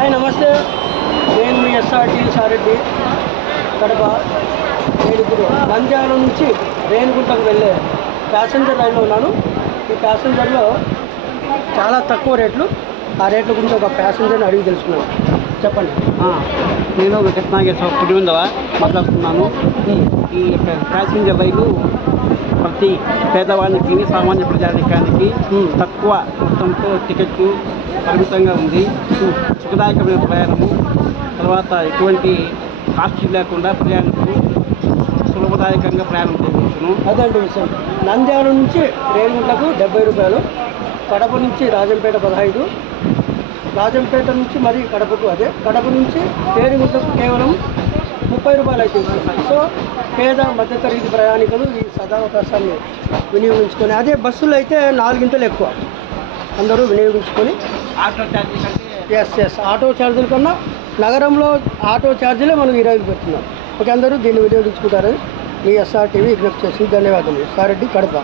Hi నమస్తే, నేను మీ SRT Sareddy Kadapa. నేను ఇప్పుడు నంద్యాల నుంచి రేణిగుంటకు వెళ్ళే ప్యాసింజర్ రైల్లో ఉన్నాను. ఈ ప్యాసింజర్లో చాలా తక్కువ రేట్లు, ఆ రేట్ల గురించి ఒక ప్యాసింజర్ని అడిగి తెలుసుకున్నాను. చెప్పండి. నేను కృష్ణాగేశ్వర పులివెందుల మాట్లాడుతున్నాను. ఈ ప్యాసింజర్ రైలు ప్రతి పేదవానికి, సామాన్య ప్రజానికానికి తక్కువ మొత్తంతో టికెట్లు పరిమితంగా ఉంది. సుఖదాయకమైన ప్రయాణము, తర్వాత ఎటువంటి కాస్ట్ లేకుండా ప్రయాణికులు సులభదాయకంగా ప్రయాణం చేయవచ్చును. అదండి విషయం. నంద్యాల నుంచి రేణిగుంటకు 70 రూపాయలు, కడప నుంచి రాజంపేట 15, రాజంపేట నుంచి మరి కడపకు అదే, కడప నుంచి రేణిగుంటకు కేవలం 30 రూపాయలు అయితే ఇస్తుంది. సో పేద మధ్యతరగతి ప్రయాణికులు ఈ సదావకాశాన్ని వినియోగించుకొని, అదే బస్సులు అయితే 4 గింతలు ఎక్కువ, అందరూ వినియోగించుకొని. ఆటో ఛార్జీ కంటే ఆటో ఛార్జీల కన్నా నగరంలో ఆటో ఛార్జీలే మనం 20 పెడుతున్నాం. ఓకే, అందరూ దీన్ని వినియోగించుకుంటారని మీ ఎస్ఆర్ టీవీ విజ్ఞప్తి చేసింది. ధన్యవాదాలు. సారెడ్డి, కడప.